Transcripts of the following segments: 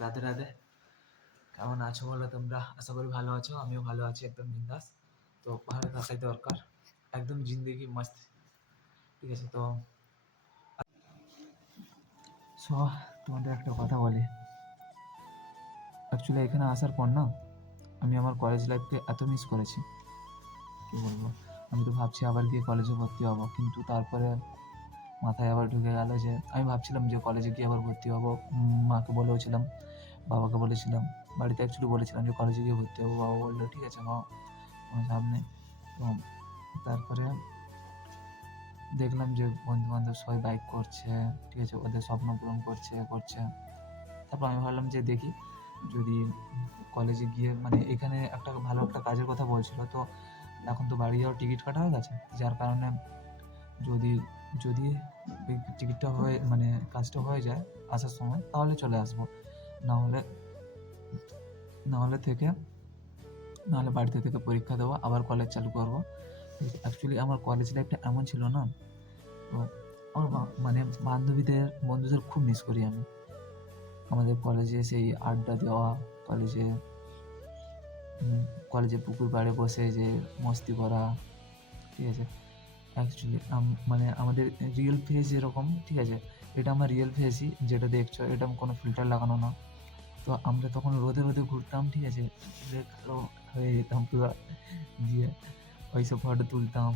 রাধে রাধে। কেমন আছো বলো তোমরা? আশা করি ভালো আছো। আমিও ভালো আছি, একদম বিন্দাস। তো ভালো থাকাই দরকার। একদম জিন্দেগি মস্ত। ঠিক আছে? তো সো তোমাদের একটা কথা বলি। অ্যাকচুয়ালি এখানে আসার পর না আমি আমার কলেজ লাইফকে এত মিস করেছি, কি বলবো। আমি তো ভাবছি আবার গিয়ে কলেজে ভর্তি হব, কিন্তু তারপরে মাথায় আবার ঢুকে গেল যে আমি ভাবছিলাম যে কলেজে গিয়ে আবার ভর্তি হব। মাকে বলেওছিলাম, বাবাকে বলেছিলাম, বাড়িতে অ্যাকচুয়ালি বলেছিলাম যে কলেজে গিয়ে ভর্তি হবো। বাবা বললো ঠিক আছে নাও, কোনো চাপ নেই। তো তারপরে দেখলাম যে বন্ধু-বান্ধব সবাই বাইক করছে, ঠিক আছে? ওদের স্বপ্ন পূরণ করছে। তারপর আমি ভাবলাম যে দেখি যদি কলেজে গিয়ে মানে এখানে একটা ভালো একটা কাজের কথা বলছিল। তো এখন তো বাড়ি যাওয়ার টিকিট কাটা হয়ে গেছে। যার কারণে যদি যদি ওই টিকিটটা হয়ে মানে কাজটা হয়ে যায় আসার সময়, তাহলে চলে আসবো। না হলে না হলে থেকে না হলে বাড়িতে থেকে পরীক্ষা দেবো, আবার কলেজ চালু করবো। অ্যাকচুয়ালি আমার কলেজ লাইফটা এমন ছিল না, তো আমার মানে বন্ধুদের খুব মিস করি আমি। আমাদের কলেজে সেই আড্ডা দেওয়া, কলেজে কলেজে পুকুর পাড়ে বসে যে মস্তি করা, ঠিক আছে? অ্যাকচুয়ালি মানে আমাদের রিয়েল ফেস যেরকম, ঠিক আছে? এটা আমার রিয়েল ফেসই, যেটা দেখছো এটা কোনো ফিল্টার লাগানো না। তো আমরা তখন রোদে রোদে ঘুরতাম, ঠিক আছে? পুরো কালো হয়ে যেতাম পুরো, দিয়ে ওইসব ফটো তুলতাম।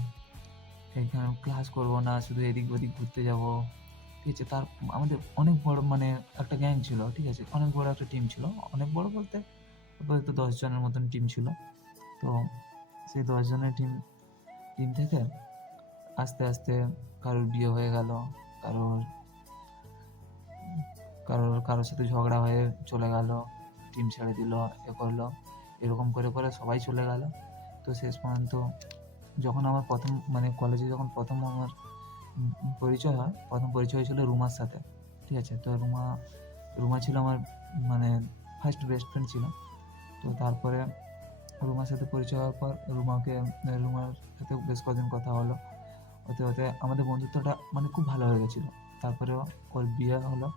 এখানে ক্লাস করবো না, শুধু এদিক ওদিক ঘুরতে যাবো, ঠিক আছে? আমাদের অনেক বড় মানে একটা গ্যাং ছিল, ঠিক আছে? অনেক বড় একটা টিম ছিল। অনেক বড় বলতে আপাতত 10 জনের মতন টিম ছিল। তো সেই 10 জনের টিম টিম থেকে আস্তে আস্তে কারোর বিয়ে হয়ে গেল, কারোর কারোর সাথে ঝগড়া হয়ে চলে গেল, টিম ছেড়ে দিল, এ করলো। এরকম করে করে সবাই চলে গেল। তো শেষ পর্যন্ত যখন আমার প্রথম মানে কলেজে যখন প্রথম আমার পরিচয় হয়, প্রথম পরিচয় হয়েছিল রুমার সাথে, ঠিক আছে? তো রুমা ছিল আমার মানে ফার্স্ট বেস্ট ফ্রেন্ড ছিল। তো তারপরে রুমার সাথে পরিচয় হওয়ার পর রুমার সাথে বেশ কদিন কথা হলো। হতে হতে আমাদের বন্ধুত্বটা মানে খুব ভালো হয়ে গেছিলো। তারপরে ওর বিয়ে হলো,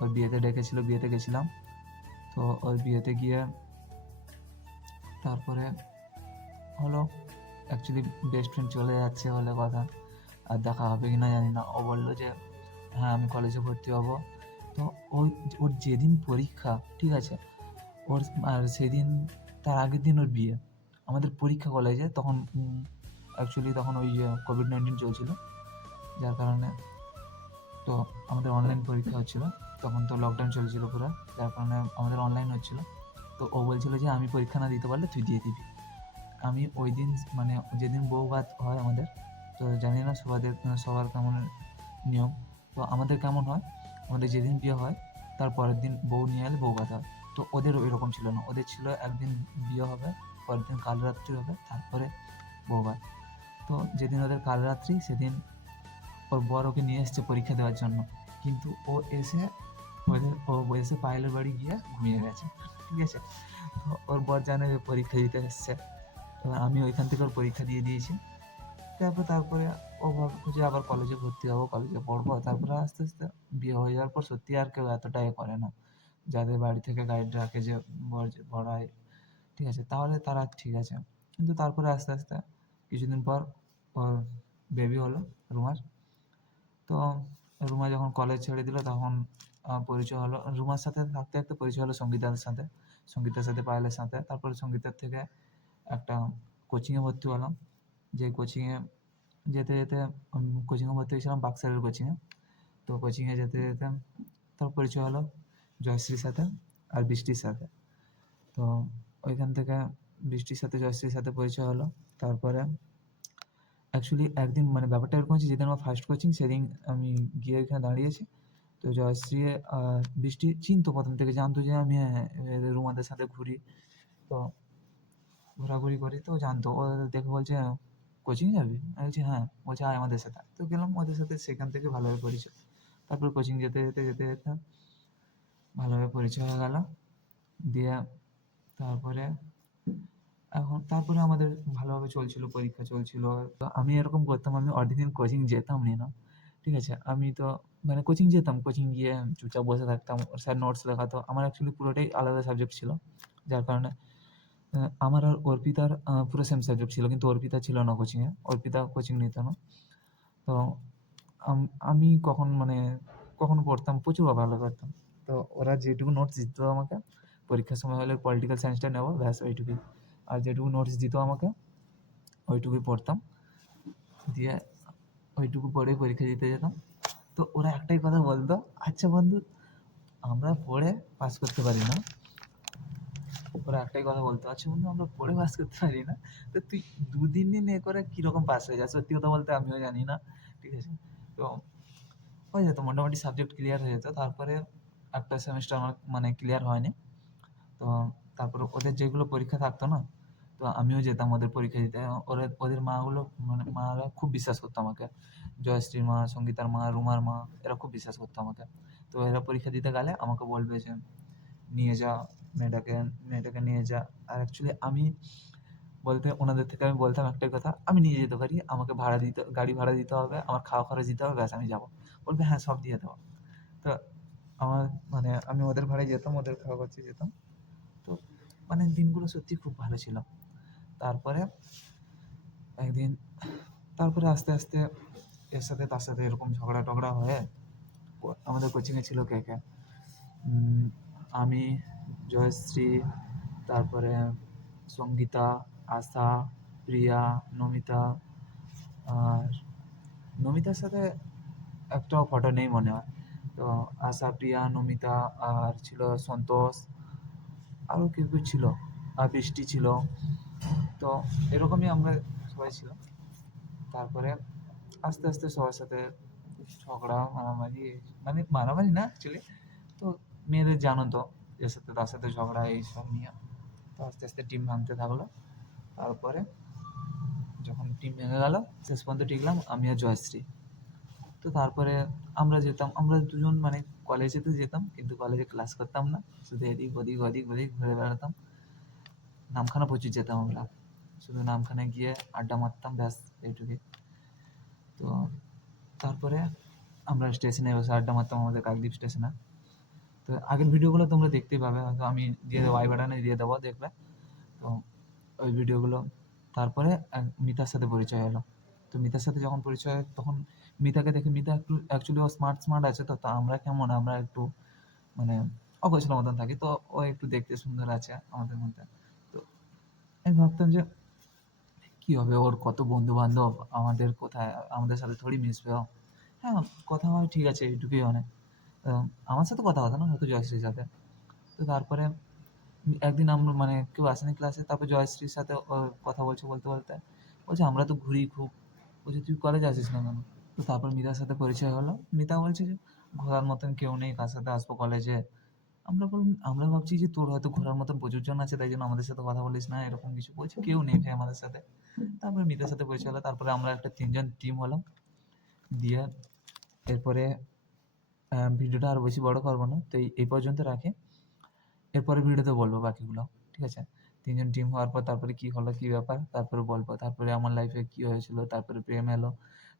ওর বিয়েতে ডেকেছিল, বিয়েতে গেছিলাম। তো ওর বিয়েতে গিয়ে তারপরে হলো, অ্যাকচুয়ালি বেস্ট ফ্রেন্ড চলে যাচ্ছে হলে কথা, আর দেখা হবে কি না জানি না। ও বললো যে হ্যাঁ আমি কলেজে ভর্তি হব। তো ওর যেদিন পরীক্ষা, ঠিক আছে? ওর আর সেদিন তার আগের দিন ওর বিয়ে। আমাদের পরীক্ষা কলেজে তখন অ্যাকচুয়ালি তখন ওই কোভিড-19 চলছিল, যার কারণে তো আমাদের অনলাইন পরীক্ষা হচ্ছিল। তখন তো লকডাউন চলছিল পুরো, যার কারণে আমাদের অনলাইন হচ্ছিল। তো ও বলছিল যে আমি পরীক্ষা না দিতে পারলে তুই দিয়ে দিবি। আমি ওই দিন মানে যেদিন বউ ভাত হয় আমাদের, তো জানি না সবার কেমন নিয়ম। তো আমাদের কেমন হয়, আমাদের যেদিন বিয়ে হয় তার পরের দিন বউ নিয়ে এলে বউ ভাত হয়। তো ওদের ওইরকম ছিল না, ওদের ছিল একদিন বিয়ে হবে, পরের দিন কাল রাত্রি হবে, তারপরে বউ ভাত। তো যেদিন ওদের কাল রাত্রি, সেদিন ওর বর ওকে নিয়ে এসছে পরীক্ষা দেওয়ার জন্য, কিন্তু ও এসে পায়েলের বাড়ি গিয়ে ঘুমিয়ে গেছে, ঠিক আছে? তো ওর বর জানে যে পরীক্ষা দিতে এসছে। এবার আমি ওইখান থেকে ওর পরীক্ষা দিয়ে দিয়েছি। তারপরে ও ভাবলো যে আবার কলেজে ভর্তি হবো, কলেজে পড়বো। তারপরে আস্তে আস্তে বিয়ে হয়ে যাওয়ার পর সত্যি আর কেউ এতটা এ করে না। যাদের বাড়ি থেকে গাইড রাখে যে পড়ায়, ঠিক আছে? তাহলে তারা ঠিক আছে। কিন্তু তারপরে আস্তে আস্তে কিছুদিন পর ওর বেবি হলো, রুমার। তো রুমা যখন কলেজ ছেড়ে দিল তখন পরিচয় হলো রুমার সাথে। থাকতে থাকতে পরিচয় হলো সঙ্গীতার সাথে, পায়েলের সাথে। তারপরে সঙ্গীতার থেকে একটা কোচিংয়ে ভর্তি হলাম। যে কোচিংয়ে যেতে যেতে কোচিংয়ে ভর্তি হয়েছিলাম বাক্সারের কোচিংয়ে। তো কোচিংয়ে যেতে যেতে তার পরিচয় হলো জয়শ্রীর সাথে আর বৃষ্টির সাথে। তো ওইখান থেকে বৃষ্টির সাথে জয়শ্রীর সাথে পরিচয় হলো। তারপরে অ্যাকচুয়ালি একদিন মানে ব্যাপারটা এরকম হচ্ছে, যেদিন আমার ফার্স্ট কোচিং সেদিন আমি গিয়ে ওইখানে দাঁড়িয়েছি। তো জয়শ্রী বৃষ্টি চিনতো প্রথম থেকে, জানতো যে আমি রুমাদের সাথে ঘুরি, তো ঘোরাঘুরি করি। তো জানতো, ও দেখে বলছে কোচিং যাবি? আমি বলছি হ্যাঁ। বলছে আয় আমাদের সাথে। তো গেলাম ওদের সাথে, সেখান থেকে ভালোভাবে পরিচয়। তারপর কোচিং যেতে ভালোভাবে পরিচয় হয়ে গেল। দিয়ে তারপরে তারপরে আমাদের ভালোভাবে চলছিল, পরীক্ষা চলছিল। তো আমি এরকম করতাম, আমি অরিজিনাল কোচিং যেতামই না, ঠিক আছে? আমি তো মানে কোচিং যেতাম, কোচিং গিয়ে চুপচাপ বসে থাকতাম। স্যার নোটস লেখাতো। আমার অ্যাকচুয়ালি পুরোটাই আলাদা সাবজেক্ট ছিল। যার কারণে আমার আর অর্পিতার পুরো সেম সাবজেক্ট ছিল। কিন্তু অর্পিতা ছিল না কোচিংয়ে। অর্পিতা কোচিং নিত না। তো আমি কখনো পড়তাম, প্রচুর ভালো করতাম। তো ওরা যেটুকু নোটস দিত আমাকে, পরীক্ষার সময় হলে পলিটিক্যাল সায়েন্সটা নেব, ব্যাস ওইটুকুই। আর যেটুকু নোটস দিত আমাকে, ওইটুকুই পড়তাম। দিয়ে ওইটুকু পড়েই পরীক্ষা দিতে যেতাম। তো ওরা একটাই কথা বলতো, "আচ্ছা বন্ধু, আমরা পড়ে পাস করতে পারি না।" ওরা একটাই কথা বলতো, "আচ্ছা বন্ধু, আমরা পড়ে পাস করতে পারি না। তো তুই ২-৩ দিন এ করে কিরকম পাস হয়ে যাস?" সত্যি কথা বলতে আমিও জানি না। ঠিক আছে? তো হয়ে যেত, মোটামুটি সাবজেক্ট ক্লিয়ার হয়ে যেত। তারপরে একটা সেমেস্টার আমার ক্লিয়ার হয়নি। তো তারপরে ওদের যেগুলো পরীক্ষা থাকতো না, তো আমিও যেতাম ওদের পরীক্ষা দিতে। ওদের মাগুলো মারা খুব বিশ্বাস করতো আমাকে। জয়শ্রীর মা, সঙ্গীতার মা, রুমার মা, এরা খুব বিশ্বাস করতো আমাকে। তো এরা পরীক্ষা দিতে গেলে আমাকে বলবে যে, "নিয়ে যা মেয়েটাকে, মেয়েটাকে নিয়ে যা।" আর অ্যাকচুয়ালি আমি বলতে ওনাদের থেকে আমি বলতাম একটাই কথা, "আমি নিয়ে যেতে পারি। আমাকে ভাড়া দিতে, গাড়ি ভাড়া দিতে হবে, আমার খাওয়া খরচ দিতে হবে, ব্যাস আমি যাবো।" বলবে, "হ্যাঁ, সব দিয়ে দেবো।" তো আমার আমি ওদের ভাড়ায় যেতাম, ওদের খাওয়া খরচে যেতাম। তো দিনগুলো সত্যিই খুব ভালো ছিল। তারপরে একদিন, তারপরে আস্তে, আস্তে এর সাথে তার সাথে এরকম ঝগড়া-টগড়া হয়ে আমাদের কোচিংয়ে ছিল কে, কে? উম আমি, জয়শ্রী, তারপরে সঙ্গীতা, আশা, প্রিয়া, নমিতা। আর নমিতার সাথে একটাও ফটো নেই মনে হয়। তো আশা, প্রিয়া, নমিতা, আর ছিল সন্তোষ, আরও কেউ ছিল। আর বৃষ্টি ছিল। তো এরকমই আমরা সবাই ছিলাম। তারপরে আস্তে, আস্তে সবার সাথে ঝগড়া, মারামারি, মারামারি না অ্যাকচুয়ালি। তো মেয়েদের জানো তো, এর সাথে তার সাথে ঝগড়া এইসব নিয়ে। তো আস্তে, আস্তে টিম ভাঙতে থাকলো। তারপরে যখন টিম ভেঙে গেল, শেষ পর্যন্ত টিকলাম আমি আর জয়শ্রী। তো তারপরে আমরা যেতাম, আমরা দুজন কলেজে তো যেতাম, কিন্তু কলেজে ক্লাস করতাম না। শুধু এদিক ওদিক, ওদিক ওদিক ঘুরে বেড়াতাম। নামখানা প্রচুর যেতাম আমরা। শুধু নামখানা গিয়ে আড্ডা মারতাম, ব্যাস এইটুকুই। তো তারপরে আমরা স্টেশনে বসে আড্ডা মারতাম, আমাদের কাকদ্বীপ স্টেশনে। তো আগের ভিডিওগুলো তোমরা দেখতেই পাবে, হয়তো আমি দিয়ে দেবো, আই বাটনে দিয়ে দেবো, দেখবে। তো ওই ভিডিওগুলো। তারপরে মিতার সাথে পরিচয় হলো। তো মিতার সাথে যখন পরিচয় হয়, তখন মিতাকে দেখে, মিতা একটু অ্যাকচুয়ালি ও স্মার্ট স্মার্ট আছে। তো তা আমরা কেমন, আমরা একটু মানে অগোছালো মতন থাকি। তো ও একটু দেখতে সুন্দর আছে আমাদের মধ্যে। তো আমি ভাবতাম যে কি হবে, ওর কত বন্ধু বান্ধব, আমাদের কোথায়, আমাদের সাথে থোড়ি মিশবে ও। হ্যাঁ, কথা হয়, ঠিক আছে, এইটুকুই অনেক। আমার সাথে কথা হতো না, হয়তো জয়শ্রীর সাথে। তো তারপরে একদিন আমরা কেউ আসেনি ক্লাসে, তারপর জয়শ্রীর সাথে কথা বলছে, বলতে বলতে বলছে, "আমরা তো ঘুরি খুব।" বলছে, "তুই কলেজে আসিস না কেন?" তো তারপর মিতার সাথে পরিচয় হলো। মিতা বলছে যে, "ঘোরার মতন কেউ নেই, কার সাথে আসবো কলেজে?" আমরা ভাবছি যে তোর হয়তো ঘোরার মতন প্রচুর জন আছে, তাই জন্য আমাদের সাথে কথা বলিস না, এরকম কিছু বলছে। কেউ নেই ভাই আমাদের সাথে। তারপরে মিতার সাথে পরিচয় হলো। তারপরে আমরা একটা ৩ জন টিম হলাম। দিয়ে এরপরে ভিডিওটা আর বেশি বড় করবো না। তো এই পর্যন্ত রাখি। এরপরের ভিডিওতে বলবো বাকিগুলো। ঠিক আছে? ৩ জন টিম হওয়ার পর তারপরে কি হলো, কি ব্যাপার, তারপরে বলবো। তারপরে আমার লাইফে কি হয়েছিল, তারপরে প্রেম এলো,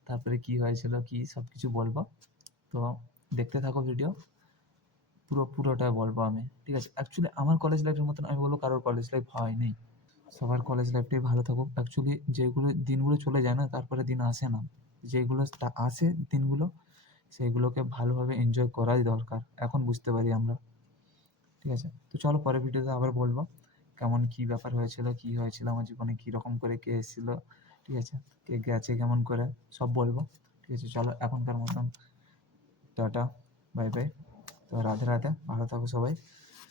তারপরে কি হয়েছিল, কি সবকিছু বলবো। তো দেখতে থাকো ভিডিও। পুরোটা বলবো আমি। ঠিক আছে? অ্যাকচুয়ালি আমার কলেজ লাইফের মতন আমি বলবো কারোর কলেজ লাইফ হয়নি। সবার কলেজ লাইফটাই ভালো থাকুক। অ্যাকচুয়ালি যেগুলো দিনগুলো চলে যায় না, তারপরে দিন আসে না। যেগুলো আসে দিনগুলো, সেগুলোকে ভালোভাবে এনজয় করাই দরকার। এখন বুঝতে পারি আমরা। ঠিক আছে? তো চলো পরের ভিডিওতে আবার বলবো কেমন কি ব্যাপার হয়েছিল, কি হয়েছিল আমার জীবনে, কিরকম করে কে এসেছিল। ঠিক আছে? কে গেছে কেমন করে, সব বলবো। ঠিক আছে? চলো এখনকার মতন টাটা, বাই বাই। তো রাধে রাধে, ভালো থাকো সবাই।